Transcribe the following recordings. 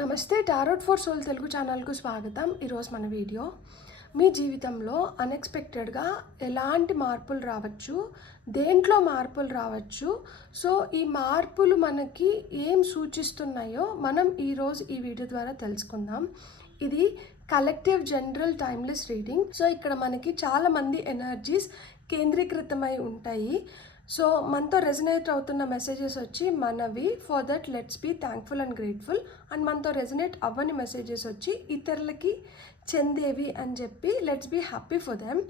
నమస్తే. Tarot for soul Telugu ఛానల్కు స్వాగతం. ఈరోజు మన వీడియో మీ జీవితంలో అన్ఎక్స్పెక్టెడ్గా ఎలాంటి మార్పులు రావచ్చు, దేంట్లో మార్పులు రావచ్చు, సో ఈ మార్పులు మనకి ఏం సూచిస్తున్నాయో మనం ఈరోజు ఈ వీడియో ద్వారా తెలుసుకుందాం. ఇది collective general timeless reading. So ఇక్కడ మనకి చాలామంది ఎనర్జీస్ కేంద్రీకృతమై ఉంటాయి. సో మనతో రెజనేట్ అవుతున్న మెసేజెస్ వచ్చి మనవి, for that let's be thankful and grateful. And మనతో రెజనేట్ అవ్వని మెసేజెస్ వచ్చి ఇతరులకి చెందేవి అని చెప్పి let's be happy for them.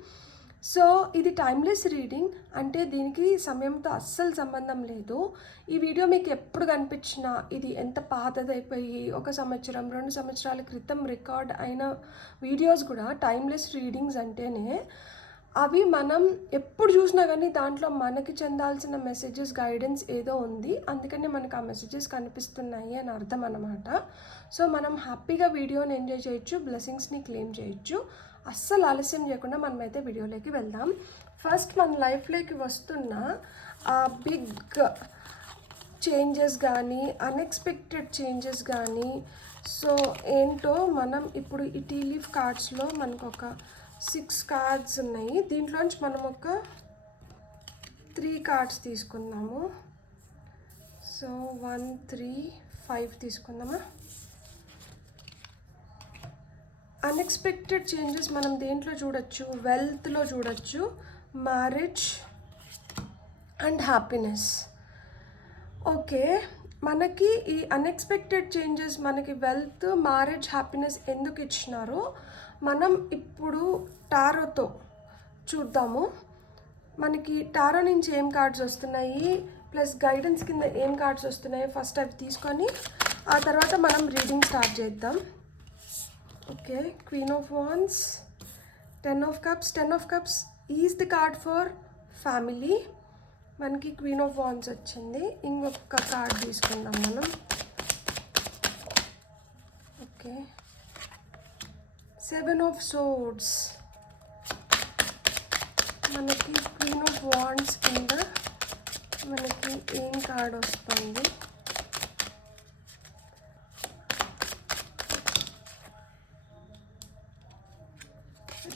So ఇది టైమ్లెస్ రీడింగ్, అంటే దీనికి సమయంతో అస్సలు సంబంధం లేదు. ఈ వీడియో మీకు ఎప్పుడు కనిపించినా ఇది ఎంత పాతదైపోయి 1 సంవత్సరం 2 సంవత్సరాల క్రితం రికార్డ్ అయిన వీడియోస్ కూడా టైమ్లెస్ రీడింగ్స్ అంటేనే అవి మనం ఎప్పుడు చూసినా కానీ దాంట్లో మనకి చెందాల్సిన మెసేజెస్, గైడెన్స్ ఏదో ఉంది, అందుకని మనకు ఆ మెసేజెస్ కనిపిస్తున్నాయి అని అర్థం అన్నమాట. సో మనం హ్యాపీగా వీడియోని ఎంజాయ్ చేయొచ్చు, బ్లెస్సింగ్స్ని క్లెయిమ్ చేయొచ్చు. అస్సలు ఆలస్యం చేయకుండా మనమైతే వీడియోలోకి వెళ్దాం. ఫస్ట్ మన లైఫ్లోకి వస్తున్న ఆ బిగ్ చేంజెస్ కానీ, అన్ఎక్స్పెక్టెడ్ చేంజెస్ కానీ, సో ఏంటో మనం ఇప్పుడు ఈ టీ లీఫ్ కార్డ్స్లో మనకు ఒక 6 కార్డ్స్ ఉన్నాయి. దీంట్లోంచి మనం ఒక 3 కార్డ్స్ తీసుకుందాము. సో 1 3 5 తీసుకుందామా. అన్ఎక్స్పెక్టెడ్ చేంజెస్ మనం దేంట్లో చూడొచ్చు? వెల్త్లో చూడొచ్చు, మ్యారేజ్ అండ్ హ్యాపీనెస్. ఓకే, మనకి ఈ అన్ఎక్స్పెక్టెడ్ చేంజెస్ మనకి వెల్త్, మ్యారేజ్, హ్యాపీనెస్ ఎందుకు ఇచ్చినారో మనం ఇప్పుడు టారోతో చూద్దాము. మనకి టారో నుంచి ఏం కార్డ్స్ వస్తున్నాయి, ప్లస్ గైడెన్స్ కింద ఏం కార్డ్స్ వస్తున్నాయి, ఫస్ట్ అవి తీసుకొని ఆ తర్వాత మనం రీడింగ్ స్టార్ట్ చేద్దాం. Okay, queen of wands, 10 of cups. 10 of cups is the card for family. మనకి క్వీన్ ఆఫ్ వాండ్స్ వచ్చింది. ఇంకొక కార్డ్ తీసుకుందాం మనం. Okay, 7 of swords. మనకి క్వీన్ ఆఫ్ వాండ్స్ కింద మనకి ఏం కార్డ్ వస్తుంది?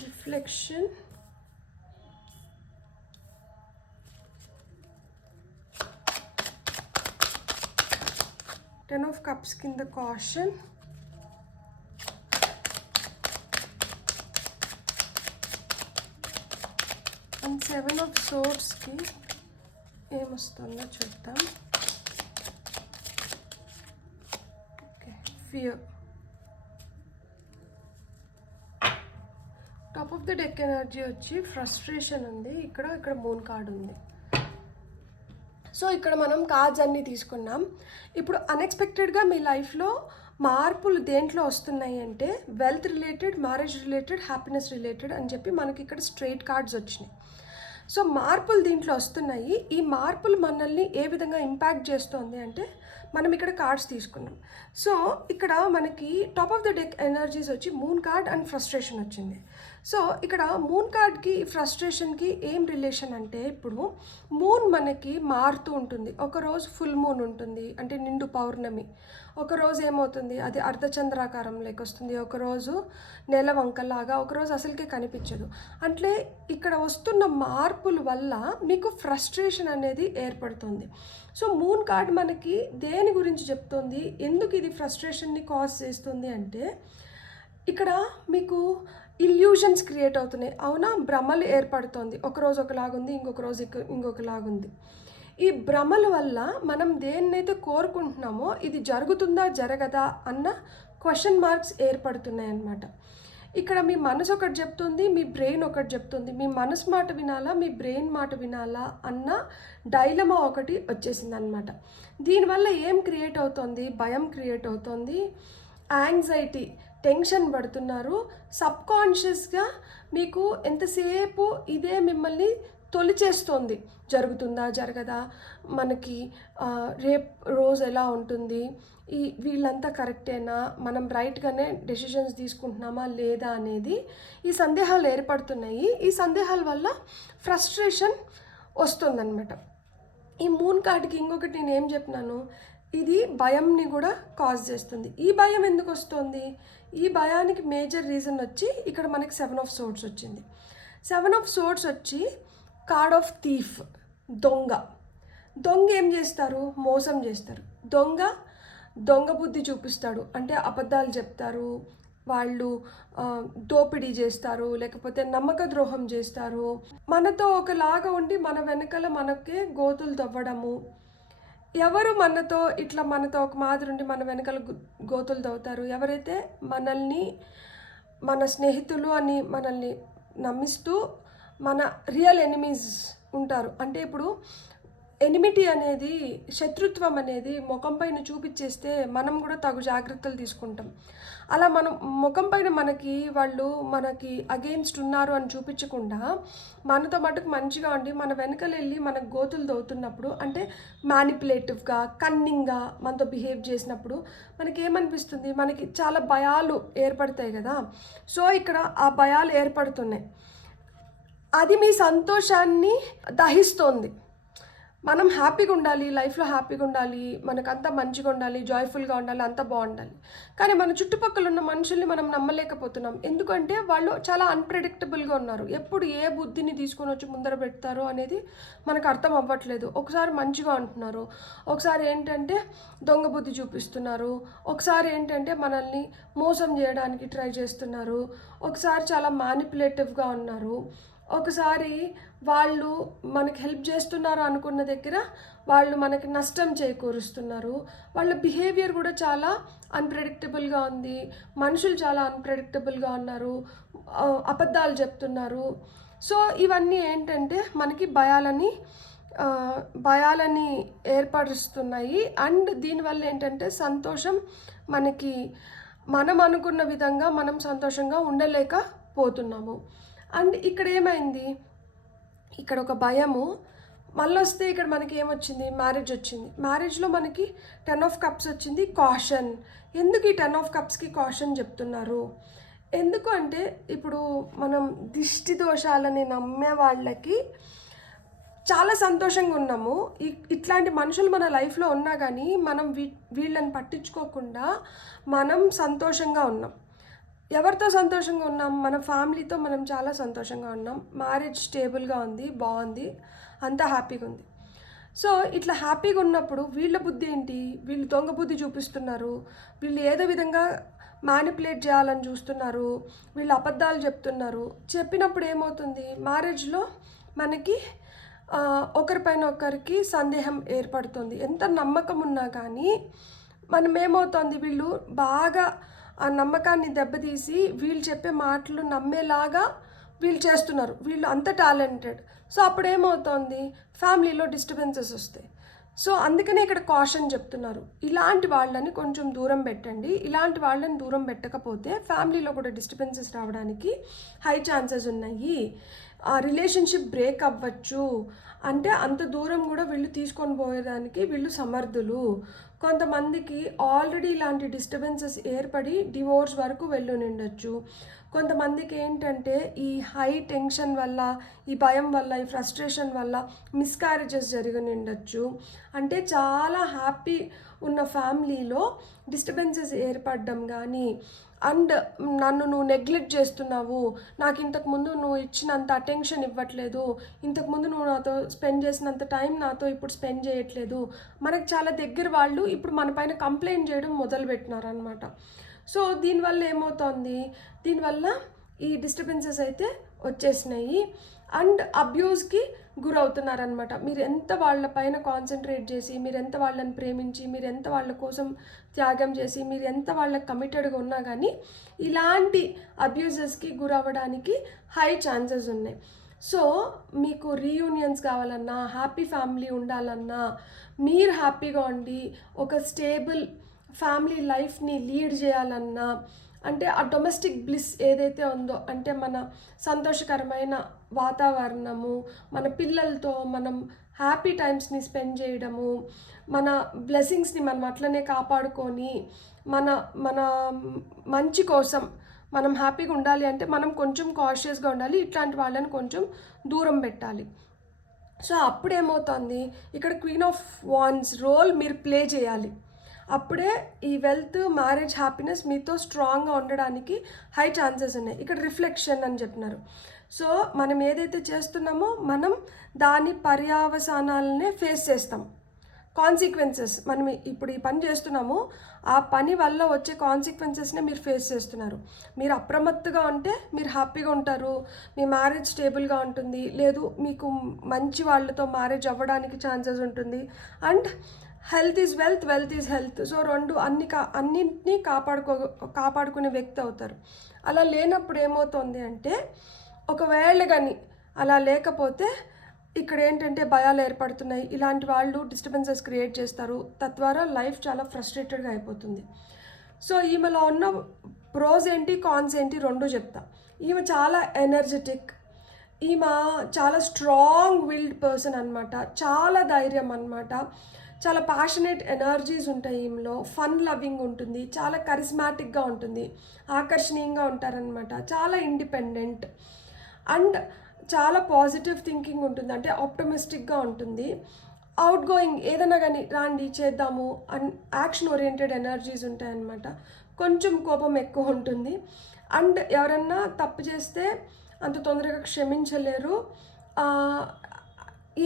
రిఫ్లెక్షన్, Ten of Cups కింద కాషన్, అండ్ 7 ఆఫ్ సోర్డ్స్కి ఏమొస్తుందో చూద్దాం. Okay, fear. Top of the deck energy వచ్చి ఫ్రస్ట్రేషన్ ఉంది. ఇక్కడ మూన్ కార్డ్ ఉంది. సో ఇక్కడ మనం కార్డ్స్ అన్నీ తీసుకున్నాం. ఇప్పుడు అన్ఎక్స్పెక్టెడ్గా మీ లైఫ్లో మార్పులు దేంట్లో వస్తున్నాయి అంటే wealth related, marriage related, happiness related అని చెప్పి మనకి ఇక్కడ స్ట్రైట్ కార్డ్స్ వచ్చినాయి. సో మార్పులు దీంట్లో వస్తున్నాయి. ఈ మార్పులు మనల్ని ఏ విధంగా ఇంపాక్ట్ చేస్తుంది అంటే మనం ఇక్కడ కార్డ్స్ తీసుకున్నాం. సో ఇక్కడ మనకి top of the deck energies వచ్చి మూన్ కార్డ్ అండ్ ఫ్రస్ట్రేషన్ వచ్చింది. సో ఇక్కడ మూన్ కార్డ్కి ఫ్రస్ట్రేషన్కి ఏం రిలేషన్ అంటే, ఇప్పుడు మూన్ మనకి మారుతూ ఉంటుంది. ఒకరోజు ఫుల్ మూన్ ఉంటుంది, అంటే నిండు పౌర్ణమి. ఒకరోజు ఏమవుతుంది, అది అర్ధచంద్రాకారం వస్తుంది. ఒకరోజు నెల వంకలాగా, ఒకరోజు అసలుకే కనిపించదు. అంటే ఇక్కడ వస్తున్న మార్పుల వల్ల మీకు ఫ్రస్ట్రేషన్ అనేది ఏర్పడుతుంది. సో మూన్ కార్డ్ మనకి దేని గురించి చెప్తుంది, ఎందుకు ఇది ఫ్రస్ట్రేషన్ని కాజ్ చేస్తుంది అంటే, ఇక్కడ మీకు ఇల్యూషన్స్ క్రియేట్ అవుతున్నాయి. అవునా, భ్రమలు ఏర్పడుతుంది. ఒకరోజు ఒకలాగుంది, ఇంకొక రోజు ఇంకొకలాగుంది. ఈ భ్రమల వల్ల మనం దేన్నైతే కోరుకుంటున్నామో ఇది జరుగుతుందా జరగదా అన్న క్వశ్చన్ మార్క్స్ ఏర్పడుతున్నాయి అన్నమాట. ఇక్కడ మీ మనసు ఒకటి చెప్తుంది, మీ బ్రెయిన్ ఒకటి చెప్తుంది. మీ మనసు మాట వినాలా, మీ బ్రెయిన్ మాట వినాలా అన్న డైలమా ఒకటి వచ్చేసింది అనమాట. దీనివల్ల ఏం క్రియేట్ అవుతుంది, భయం క్రియేట్ అవుతుంది, యాంగ్జైటీ, టెన్షన్ పడుతున్నారు. సబ్కాన్షియస్గా మీకు ఎంతసేపు ఇదే మిమ్మల్ని తొలిచేస్తుంది. జరుగుతుందా జరగదా, మనకి రేపు రోజు ఎలా ఉంటుంది, వీళ్ళంతా కరెక్టేనా, మనం రైట్గానే డెసిషన్స్ తీసుకుంటున్నామా లేదా అనేది ఈ సందేహాలు ఏర్పడుతున్నాయి. ఈ సందేహాల వల్ల ఫ్రస్ట్రేషన్ వస్తుందన్నమాట. ఈ మూన్ కార్డ్కి ఇంకొకటి నేను ఏం చెప్పినాను, ఇది భయంని కూడా కాజ్ చేస్తుంది. ఈ భయం ఎందుకు వస్తుంది? ఈ భయానికి మేజర్ రీజన్ వచ్చి ఇక్కడ మనకి 7 ఆఫ్ సోర్డ్స్ వచ్చింది. 7 ఆఫ్ సోర్డ్స్ వచ్చి కార్డ్ ఆఫ్ థీఫ్, దొంగ. దొంగ ఏం చేస్తారు? మోసం చేస్తారు. దొంగ బుద్ధి చూపిస్తాడు, అంటే అబద్ధాలు చెప్తారు, వాళ్ళు దోపిడీ చేస్తారు, లేకపోతే నమ్మక ద్రోహం చేస్తారు, మనతో ఒకలాగా ఉండి మన వెనకాల మనకే గోతులు తవ్వడము. ఎవరు మనతో ఒక మాదిరి ఉండి మన వెనకాల గోతులు తవ్వుతారు? ఎవరైతే మన స్నేహితులు అని మనల్ని నమ్మిస్తూ మన రియల్ ఎనిమీస్ ఉంటారు. అంటే ఇప్పుడు ఎనిమిటీ అనేది, శత్రుత్వం అనేది ముఖం పైన చూపించేస్తే మనం కూడా తగు జాగ్రత్తలు తీసుకుంటాం. అలా మనం ముఖం పైన మనకి అగెయిన్స్ట్ ఉన్నారు అని చూపించకుండా మనతో మటుకు మంచిగా ఉండి మన వెనకలు వెళ్ళి మనకు గోతులు దవ్వుతున్నప్పుడు, అంటే మ్యానిపులేటివ్గా, కన్నింగ్గా మనతో బిహేవ్ చేసినప్పుడు మనకి ఏమనిపిస్తుంది? మనకి చాలా భయాలు ఏర్పడతాయి కదా. సో ఇక్కడ ఆ భయాలు ఏర్పడుతున్నాయి. అది మీ సంతోషాన్ని దహిస్తోంది. మనం హ్యాపీగా ఉండాలి, లైఫ్లో హ్యాపీగా ఉండాలి, మనకంతా మంచిగా ఉండాలి, జాయ్ఫుల్గా ఉండాలి, అంతా బాగుండాలి. కానీ మన చుట్టుపక్కల ఉన్న మనుషుల్ని మనం నమ్మలేకపోతున్నాం. ఎందుకంటే వాళ్ళు చాలా అన్ప్రెడిక్టబుల్గా ఉన్నారు. ఎప్పుడు ఏ బుద్ధిని తీసుకొని వచ్చి ముందర పెడతారో అనేది మనకు అర్థం అవ్వట్లేదు. ఒకసారి మంచిగా అంటున్నారు, ఒకసారి ఏంటంటే దొంగ బుద్ధి చూపిస్తున్నారు, ఒకసారి ఏంటంటే మనల్ని మోసం చేయడానికి ట్రై చేస్తున్నారు, ఒకసారి చాలా మ్యానిపులేటివ్గా ఉన్నారు, ఒకసారి వాళ్ళు మనకి హెల్ప్ చేస్తున్నారు అనుకున్న దగ్గర వాళ్ళు మనకి నష్టం చేకూరుస్తున్నారు. వాళ్ళ బిహేవియర్ కూడా చాలా అన్ప్రెడిక్టబుల్గా ఉంది, మనుషులు చాలా అన్ప్రెడిక్టబుల్గా ఉన్నారు, అబద్ధాలు చెప్తున్నారు. సో ఇవన్నీ ఏంటంటే మనకి భయాలని ఏర్పరుస్తున్నాయి. అండ్ దీనివల్ల ఏంటంటే సంతోషం మనం అనుకున్న విధంగా మనం సంతోషంగా ఉండలేకపోతున్నాము. అండ్ ఇక్కడ ఏమైంది? ఇక్కడ ఒక భయము మళ్ళీ వస్తే ఇక్కడ మనకి ఏమొచ్చింది? మ్యారేజ్ వచ్చింది. మ్యారేజ్లో మనకి 10 ఆఫ్ కప్స్ వచ్చింది, కాషన్. ఎందుకు ఈ 10 ఆఫ్ కప్స్కి కాషన్ చెప్తున్నారు? ఎందుకు అంటే ఇప్పుడు మనం దిష్టి దోషాలని నమ్మే వాళ్ళకి చాలా సంతోషంగా ఉన్నాము. ఇట్లాంటి మనుషులు మన లైఫ్లో ఉన్నా కానీ మనం వీళ్ళని పట్టించుకోకుండా మనం సంతోషంగా ఉన్నాం. ఎవరితో సంతోషంగా ఉన్నాం? మన ఫ్యామిలీతో మనం చాలా సంతోషంగా ఉన్నాం. మ్యారేజ్ స్టేబుల్గా ఉంది, బాగుంది, అంతా హ్యాపీగా ఉంది. సో ఇట్లా హ్యాపీగా ఉన్నప్పుడు వీళ్ళ బుద్ధి ఏంటి? వీళ్ళు దొంగ బుద్ధి చూపిస్తున్నారు, వీళ్ళు ఏదో విధంగా మ్యానిపులేట్ చేయాలని చూస్తున్నారు, వీళ్ళు అబద్ధాలు చెప్తున్నారు. చెప్పినప్పుడు ఏమవుతుంది? మ్యారేజ్లో మనకి ఒకరిపైన ఒకరికి సందేహం ఏర్పడుతుంది. ఎంత నమ్మకం ఉన్నా కానీ మనం ఏమవుతుంది? వీళ్ళు బాగా ఆ నమ్మకాన్ని దెబ్బతీసి వీళ్ళు చెప్పే మాటలు నమ్మేలాగా వీళ్ళు చేస్తున్నారు. వీళ్ళు అంత టాలెంటెడ్. సో అప్పుడు ఏమవుతుంది? ఫ్యామిలీలో డిస్టర్బెన్సెస్ వస్తాయి. సో అందుకనే ఇక్కడ కాషన్ చెప్తున్నారు, ఇలాంటి వాళ్ళని కొంచెం దూరం పెట్టండి. ఇలాంటి వాళ్ళని దూరం పెట్టకపోతే ఫ్యామిలీలో కూడా డిస్టర్బెన్సెస్ రావడానికి హై ఛాన్సెస్ ఉన్నాయి. ఆ రిలేషన్షిప్ బ్రేక్ అవ్వచ్చు. అంటే అంత దూరం కూడా వీళ్ళు తీసుకొని పోయేదానికి వీళ్ళు సమర్థులు. కొంతమందికి ఆల్రెడీ ఇలాంటి డిస్టర్బెన్సెస్ ఏర్పడి డివోర్స్ వరకు వెళ్ళునిండొచ్చు. కొంతమందికి ఏంటంటే ఈ హై టెన్షన్ వల్ల, ఈ భయం వల్ల, ఈ ఫ్రస్ట్రేషన్ వల్ల మిస్క్యారేజెస్ జరిగినిండొచ్చు. అంటే చాలా హ్యాపీ ఉన్న ఫ్యామిలీలో డిస్టర్బెన్సెస్ ఏర్పడడం కానీ, అండ్ నన్ను నువ్వు నెగ్లెక్ట్ చేస్తున్నావు, నాకు ఇంతకుముందు నువ్వు ఇచ్చినంత అటెన్షన్ ఇవ్వట్లేదు, ఇంతకుముందు నువ్వు నాతో స్పెండ్ చేసినంత టైం నాతో ఇప్పుడు స్పెండ్ చేయట్లేదు, మనకు చాలా దగ్గర వాళ్ళు ఇప్పుడు మన పైన కంప్లైంట్ చేయడం మొదలుపెట్టినారు అనమాట. సో దీనివల్ల ఏమవుతుంది? దీనివల్ల ఈ డిస్టర్బెన్సెస్ అయితే వచ్చేసినాయి. అండ్ అబ్యూస్కి గురవుతున్నారనమాట. మీరు ఎంత వాళ్ళ పైన కాన్సన్ట్రేట్ చేసి, మీరు ఎంత వాళ్ళని ప్రేమించి, మీరు ఎంత వాళ్ళ కోసం త్యాగం చేసి, మీరు ఎంత వాళ్ళకి కమిటెడ్గా ఉన్నా కానీ ఇలాంటి అబ్యూజెస్కి గురవ్వడానికి హై ఛాన్సెస్ ఉన్నాయి. సో మీకు రీయూనియన్స్ కావాలన్నా, హ్యాపీ ఫ్యామిలీ ఉండాలన్నా, మీరు హ్యాపీగా ఉండి ఒక స్టేబుల్ ఫ్యామిలీ లైఫ్ని లీడ్ చేయాలన్నా, అంటే ఆ డొమెస్టిక్ బ్లిస్ ఏదైతే ఉందో, అంటే మన సంతోషకరమైన వాతావరణము, మన పిల్లలతో మనం హ్యాపీ టైమ్స్ని స్పెండ్ చేయడము, మన బ్లెస్సింగ్స్ని మనం అట్లనే కాపాడుకొని మన మన మంచి కోసం మనం హ్యాపీగా ఉండాలి అంటే మనం కొంచెం కాషియస్గా ఉండాలి. ఇట్లాంటి వాళ్ళని కొంచెం దూరం పెట్టాలి. సో అప్పుడు ఏమవుతుంది? ఇక్కడ క్వీన్ ఆఫ్ వాండ్స్ రోల్ మీరు ప్లే చేయాలి. అప్పుడే ఈ వెల్త్, మ్యారేజ్, హ్యాపీనెస్ మీతో స్ట్రాంగ్గా ఉండడానికి హై ఛాన్సెస్ ఉన్నాయి. ఇక్కడ రిఫ్లెక్షన్ అని చెప్పినారు. సో మనం ఏదైతే చేస్తున్నామో మనం దాని పర్యవసానాలనే ఫేస్ చేస్తాం. కాన్సిక్వెన్సెస్, మనం ఇప్పుడు ఈ పని చేస్తున్నాము, ఆ పని వల్ల వచ్చే కాన్సిక్వెన్సెస్నే మీరు ఫేస్ చేస్తున్నారు. మీరు అప్రమత్తుగా ఉంటే మీరు హ్యాపీగా ఉంటారు, మీ మ్యారేజ్ స్టేబుల్గా ఉంటుంది, లేదు మీకు మంచి వాళ్ళతో మ్యారేజ్ అవ్వడానికి ఛాన్సెస్ ఉంటుంది. And health is wealth, wealth is health. So రెండు అన్నింటినీ కాపాడుకునే వ్యక్తి అవుతారు. అలా లేనప్పుడు ఏమవుతుంది అంటే, ఒకవేళ కానీ అలా లేకపోతే ఇక్కడ ఏంటంటే భయాలు ఏర్పడుతున్నాయి, ఇలాంటి వాళ్ళు డిస్టర్బెన్సెస్ క్రియేట్ చేస్తారు, తద్వారా లైఫ్ చాలా ఫ్రస్ట్రేటెడ్గా అయిపోతుంది. సో ఈమెలో ఉన్న ప్రోస్ ఏంటి, కాన్స్ ఏంటి రెండు చెప్తా. ఈమె చాలా ఎనర్జెటిక్, ఈమె చాలా స్ట్రాంగ్ విల్డ్ పర్సన్ అనమాట, చాలా ధైర్యం అనమాట, చాలా ప్యాషనేట్ ఎనర్జీస్ ఉంటాయి ఈమెలో, ఫన్ లవింగ్ ఉంటుంది, చాలా కరిస్మాటిక్గా ఉంటుంది, ఆకర్షణీయంగా ఉంటారనమాట, చాలా ఇండిపెండెంట్ అండ్ చాలా పాజిటివ్ థింకింగ్ ఉంటుంది, అంటే ఆప్టమిస్టిక్గా ఉంటుంది. అవుట్ గోయింగ్, ఏదైనా కానీ రాండి చేద్దాము యాక్షన్ ఓరియంటెడ్ ఎనర్జీస్ ఉంటాయన్నమాట. కొంచెం కోపం ఎక్కువ ఉంటుంది. అండ్ ఎవరన్నా తప్పు చేస్తే అంత తొందరగా క్షమించలేరు,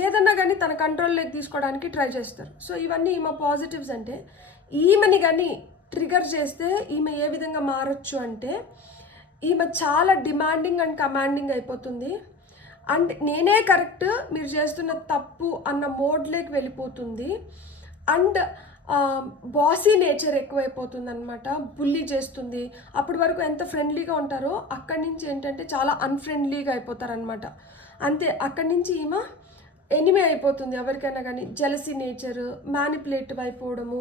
ఏదన్నా కానీ తన కంట్రోల్లోకి తీసుకోవడానికి ట్రై చేస్తారు. సో ఇవన్నీ ఈమె పాజిటివ్స్. అంటే ఈమెని కానీ ట్రిగర్ చేస్తే ఈమె ఏ విధంగా మారచ్చు అంటే, ఈమె చాలా డిమాండింగ్ అండ్ కమాండింగ్ అయిపోతుంది. అండ్ నేనే కరెక్ట్, మీరు చేస్తున్న తప్పు అన్న మోడ్లోకి వెళ్ళిపోతుంది. అండ్ బాసీ నేచర్ ఎక్కువైపోతుంది అనమాట, బుల్లీ చేస్తుంది. అప్పటి వరకు ఎంత ఫ్రెండ్లీగా ఉంటారో అక్కడి నుంచి ఏంటంటే చాలా అన్ఫ్రెండ్లీగా అయిపోతారనమాట. అంతే, అక్కడి నుంచి ఈమె ఎనిమి అయిపోతుంది ఎవరికైనా కానీ. జెలసీ నేచర్, మ్యానిపులేటివ్ అయిపోవడము,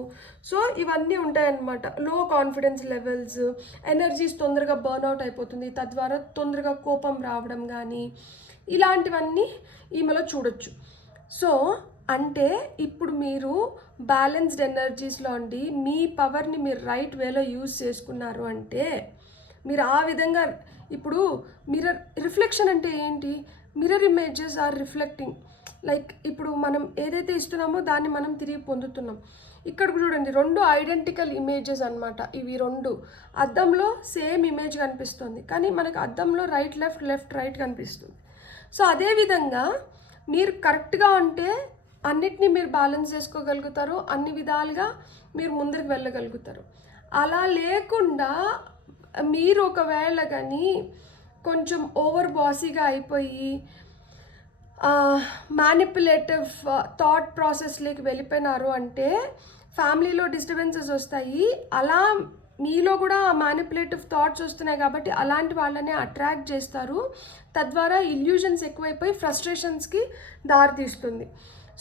సో ఇవన్నీ ఉంటాయన్నమాట. లో కాన్ఫిడెన్స్ లెవెల్స్, ఎనర్జీస్ తొందరగా బర్న్అవుట్ అయిపోతుంది, తద్వారా తొందరగా కోపం రావడం కానీ ఇలాంటివన్నీ ఈమెలో చూడొచ్చు. సో అంటే ఇప్పుడు మీరు బ్యాలెన్స్డ్ ఎనర్జీస్లో ఉండి మీ పవర్ని మీరు రైట్ వేలో యూజ్ చేసుకున్నారు అంటే, మీరు ఆ విధంగా ఇప్పుడు మిర్రర్ రిఫ్లెక్షన్ అంటే ఏంటి, mirror images are reflecting. Like ఇప్పుడు మనం ఏదైతే ఇస్తున్నామో దాన్ని మనం తిరిగి పొందుతున్నాం. ఇక్కడ చూడండి, రెండు ఐడెంటికల్ ఇమేజెస్ అనమాట ఇవి రెండు. అద్దంలో సేమ్ ఇమేజ్ కనిపిస్తుంది, కానీ మనకు అద్దంలో రైట్ లెఫ్ట్, లెఫ్ట్ రైట్ కనిపిస్తుంది. సో అదేవిధంగా మీరు కరెక్ట్గా ఉంటే అన్నిటినీ మీరు బ్యాలెన్స్ చేసుకోగలుగుతారు, అన్ని విధాలుగా మీరు ముందరికి వెళ్ళగలుగుతారు. అలా లేకుండా మీరు ఒకవేళ కానీ కొంచెం ఓవర్ బాసీగా అయిపోయి మ్యానిపులేటివ్ థాట్ ప్రాసెస్లోకి వెళ్ళిపోయినారు అంటే ఫ్యామిలీలో డిస్టర్బెన్సెస్ వస్తాయి. అలా మీలో కూడా మ్యానిపులేటివ్ థాట్స్ వస్తున్నాయి కాబట్టి అలాంటి వాళ్ళనే అట్రాక్ట్ చేస్తారు, తద్వారా ఇల్యూజన్స్ ఎక్కువైపోయి ఫ్రస్ట్రేషన్స్కి దారితీస్తుంది.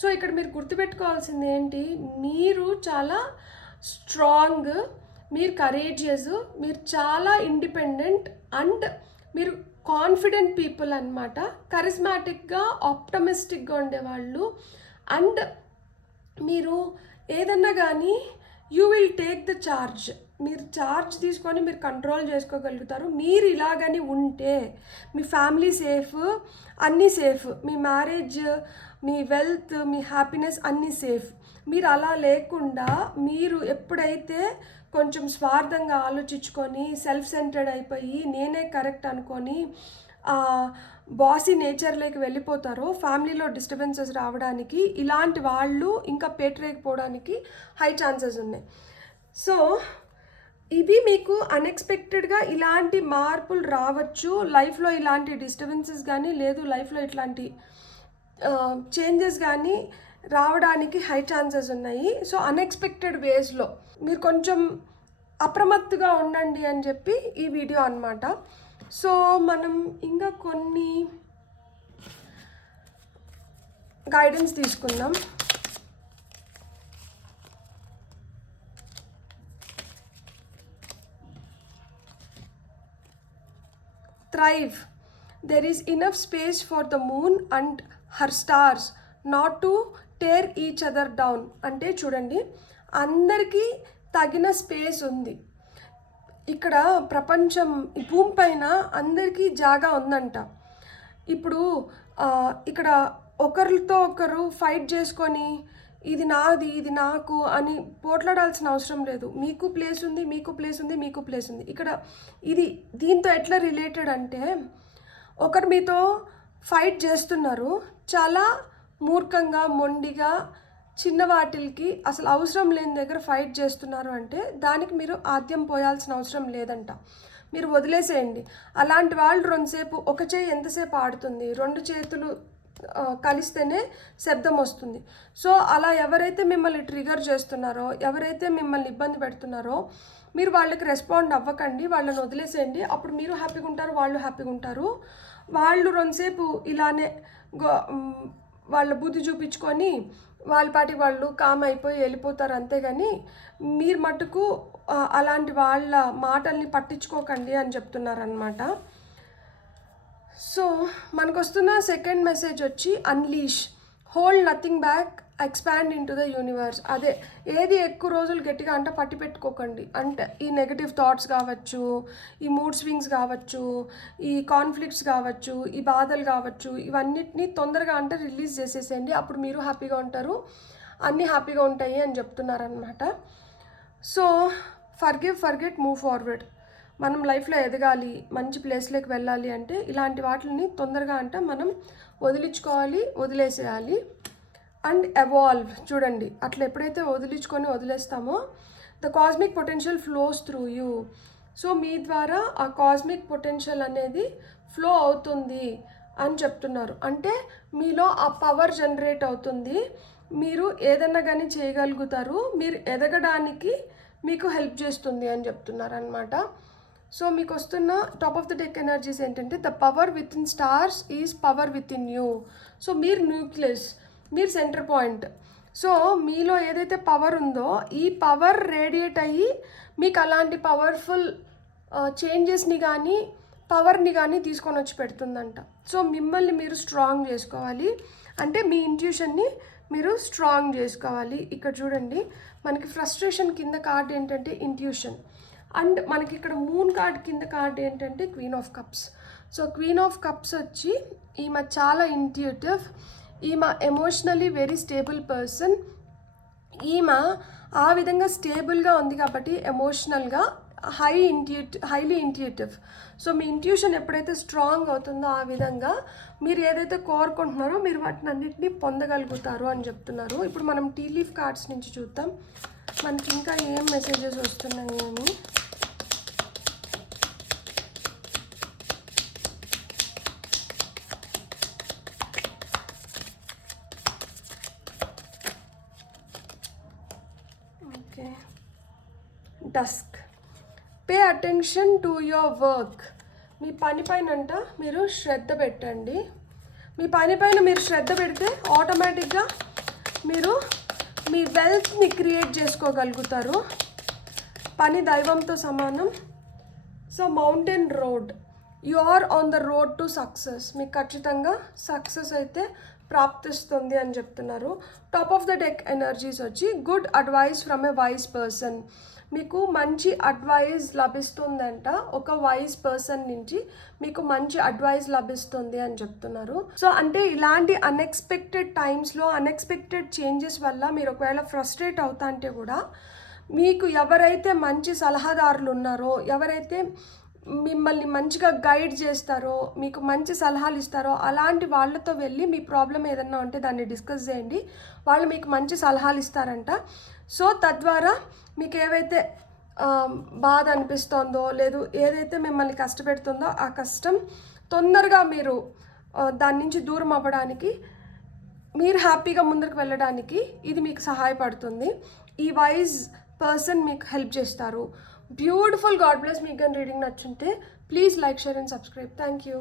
సో ఇక్కడ మీరు గుర్తుపెట్టుకోవాల్సింది ఏంటి, మీరు చాలా స్ట్రాంగ్, మీరు కరేజియస్, మీరు చాలా ఇండిపెండెంట్ అండ్ మీరు కాన్ఫిడెంట్ పీపుల్ అనమాట. కరిస్మాటిక్గా, ఆప్టమిస్టిక్గా ఉండేవాళ్ళు. అండ్ మీరు ఏదన్నా కానీ you will take the charge, మీరు చార్జ్ తీసుకొని మీరు కంట్రోల్ చేసుకోగలుగుతారు. మీరు ఇలాగని ఉంటే మీ ఫ్యామిలీ సేఫ్, అన్నీ సేఫ్, మీ మ్యారేజ్, మీ వెల్త్, మీ హ్యాపీనెస్ అన్నీ సేఫ్. మీరు అలా లేకుండా మీరు ఎప్పుడైతే కొంచెం స్వార్థంగా ఆలోచించుకొని సెల్ఫ్ సెంటర్డ్ అయిపోయి నేనే కరెక్ట్ అనుకొని బాసీ నేచర్లోకి వెళ్ళిపోతారో ఫ్యామిలీలో డిస్టర్బెన్సెస్ రావడానికి, ఇలాంటి వాళ్ళు ఇంకా పేటరేకపోవడానికి హై ఛాన్సెస్ ఉన్నాయి. సో ఇవి మీకు అన్ఎక్స్పెక్టెడ్గా ఇలాంటి మార్పులు రావచ్చు లైఫ్లో, ఇలాంటి డిస్టర్బెన్సెస్ కానీ లేదు లైఫ్లో ఇట్లాంటి చేంజెస్ కానీ రావడానికి హై ఛాన్సెస్ ఉన్నాయి. సో అన్ఎక్స్పెక్టెడ్ వేస్లో మీరు కొంచెం అప్రమత్తుగా ఉండండి అని చెప్పి ఈ వీడియో అన్నమాట. సో మనం ఇంకా కొన్ని గైడెన్స్ తీసుకుందాం. Thrive. There is enough space for the moon and her stars not to tear each other down. అంటే చూడండి, అందరికీ తగిన స్పేస్ ఉంది ఇక్కడ. ప్రపంచం ఈ భూమి పైన అందరికీ జాగా ఉందంట. ఇప్పుడు ఇక్కడ ఒకరితో ఒకరు ఫైట్ చేసుకొని ఇది నాది, ఇది నాకు అని పోట్లాడాల్సిన అవసరం లేదు. మీకు ప్లేస్ ఉంది, మీకు ప్లేస్ ఉంది, మీకు ప్లేస్ ఉంది. ఇక్కడ ఇది దీంతో ఎట్లా రిలేటెడ్ అంటే, ఒకరు మీతో ఫైట్ చేస్తున్నారు, చాలా మూర్ఖంగా, మొండిగా, చిన్న వాటికి అసలు అవసరం లేని దగ్గర ఫైట్ చేస్తున్నారు అంటే దానికి మీరు ఆద్యం పోయాల్సిన అవసరం లేదంట. మీరు వదిలేసేయండి. అలాంటి వాళ్ళు రెండుసేపు, ఒక చేయి ఎంతసేపు ఆడుతుంది, రెండు చేతులు కలిస్తేనే శబ్దం వస్తుంది. సో అలా ఎవరైతే మిమ్మల్ని ట్రిగర్ చేస్తున్నారో, ఎవరైతే మిమ్మల్ని ఇబ్బంది పెడుతున్నారో, మీరు వాళ్ళకి రెస్పాండ్ అవ్వకండి, వాళ్ళని వదిలేసేయండి. అప్పుడు మీరు హ్యాపీగా ఉంటారు, వాళ్ళు హ్యాపీగా ఉంటారు. వాళ్ళు రెండుసేపు ఇలానే వాళ్ళ బుద్ధి చూపించుకొని వాళ్ళ పాటికి వాళ్ళు కామ్ అయిపోయి వెళ్ళిపోతారు, అంతేగాని మీరు మటుకు అలాంటి వాళ్ళ మాటల్ని పట్టించుకోకండి అని చెప్తున్నారనమాట. సో మనకు వస్తున్న సెకండ్ మెసేజ్ వచ్చి unleash, hold nothing back, expand in to the universe. అదే ఏది ఎక్కువ రోజులు గట్టిగా అంటే పట్టి పెట్టుకోకండి. అంటే ఈ నెగటివ్ థాట్స్ కావచ్చు, ఈ మూడ్ స్వింగ్స్ కావచ్చు, ఈ కాన్ఫ్లిక్ట్స్ కావచ్చు, ఈ బాధలు కావచ్చు, ఇవన్నిటిని తొందరగా అంటే రిలీజ్ చేసేసేయండి. అప్పుడు మీరు హ్యాపీగా ఉంటారు, అన్నీ హ్యాపీగా ఉంటాయి అని చెప్తున్నారనమాట. So forgive, forget, move forward. మనం లైఫ్లో ఎదగాలి, మంచి ప్లేస్లోకి వెళ్ళాలి అంటే ఇలాంటి వాటిని తొందరగా అంటే మనం వదిలించుకోవాలి, వదిలేసేయాలి. And evolve. చూడండి, అట్లా ఎప్పుడైతే వదిలేస్తామో the cosmic potential flows through you. So మీ ద్వారా ఆ కాస్మిక్ పొటెన్షియల్ అనేది ఫ్లో అవుతుంది అని చెప్తున్నారు. అంటే మీలో ఆ పవర్ జనరేట్ అవుతుంది, మీరు ఏదన్నా కానీ చేయగలుగుతారు, మీరు ఎదగడానికి మీకు హెల్ప్ చేస్తుంది అని చెప్తున్నారు అనమాట. సో మీకు వస్తున్న top of the deck energies ఏంటంటే, the power within stars is power within you. So మీరు న్యూక్లియస్, మీరు సెంటర్ పాయింట్. సో మీలో ఏదైతే పవర్ ఉందో ఈ పవర్ రేడియేట్ అయ్యి మీకు అలాంటి పవర్ఫుల్ చేంజెస్ని కానీ పవర్ని కానీ తీసుకొని వచ్చి పెడుతుందంట. సో మిమ్మల్ని మీరు స్ట్రాంగ్ చేసుకోవాలి, అంటే మీ ఇంట్యూషన్ని మీరు స్ట్రాంగ్ చేసుకోవాలి. ఇక్కడ చూడండి, మనకి ఫ్రస్ట్రేషన్ కింద కార్డ్ ఏంటంటే ఇంట్యూషన్, అండ్ మనకి ఇక్కడ మూన్ కార్డ్ కింద కార్డ్ ఏంటంటే queen of cups. So queen of cups వచ్చి ఈమె చాలా ఇంట్యూటివ్, ఈమె ఎమోషనలీ వెరీ స్టేబుల్ పర్సన్. ఈమె ఆ విధంగా స్టేబుల్గా ఉంది కాబట్టి ఎమోషనల్గా హైలీ ఇంట్యూటివ్. సో మీ ఇంట్యూషన్ ఎప్పుడైతే స్ట్రాంగ్ అవుతుందో ఆ విధంగా మీరు ఏదైతే కోరుకుంటున్నారో మీరు వాటిని అన్నింటినీ పొందగలుగుతారు అని చెప్తున్నారు. ఇప్పుడు మనం టీ లీఫ్ కార్డ్స్ నుంచి చూద్దాం మనకి ఇంకా ఏం మెసేజెస్ వస్తున్నాయి అని. Okay, dusk. Pay attention to your work. మీ పని పైన మీరు శ్రద్ధ పెట్టండి. మీ పని పైన మీరు శ్రద్ధ పెడితే ఆటోమేటిక్గా మీరు మీ వెల్త్ని క్రియేట్ చేసుకోగలుగుతారు. పని దైవంతో సమానం. So mountain road, you are on the road to success. మీకు ఖచ్చితంగా సక్సెస్ అయితే ప్రాప్తిస్తుంది అని చెప్తున్నారు. Top of the deck energies వచ్చి good advice from a wise person. మీకు మంచి అడ్వైజ్ లభిస్తుందంట, ఒక వైజ్ పర్సన్ నుంచి మీకు మంచి అడ్వైజ్ లభిస్తుంది అని చెప్తున్నారు. సో అంటే ఇలాంటి అన్ఎక్స్పెక్టెడ్ టైమ్స్లో అన్ఎక్స్పెక్టెడ్ చేంజెస్ వల్ల మీరు ఒకవేళ ఫ్రస్ట్రేట్ అవుతా అంటే కూడా మీకు ఎవరైతే మంచి సలహాదారులు ఉన్నారో, ఎవరైతే మిమ్మల్ని మంచిగా గైడ్ చేస్తారో, మీకు మంచి సలహాలు ఇస్తారో అలాంటి వాళ్ళతో వెళ్ళి మీ ప్రాబ్లం ఏదన్నా ఉంటే దాన్ని డిస్కస్ చేయండి. వాళ్ళు మీకు మంచి సలహాలు ఇస్తారంట. సో తద్వారా మీకు ఏవైతే బాధ అనిపిస్తుందో, లేదు ఏదైతే మిమ్మల్ని కష్టపెడుతుందో ఆ కష్టం తొందరగా మీరు దాని నుంచి దూరం అవ్వడానికి, మీరు హ్యాపీగా ముందుకు వెళ్ళడానికి ఇది మీకు సహాయపడుతుంది. ఈ వైజ్ పర్సన్ మీకు హెల్ప్ చేస్తారు. బ్యూటిఫుల్. God bless. మీకు కానీ రీడింగ్ నచ్చుంటే please like, share and subscribe. Thank you.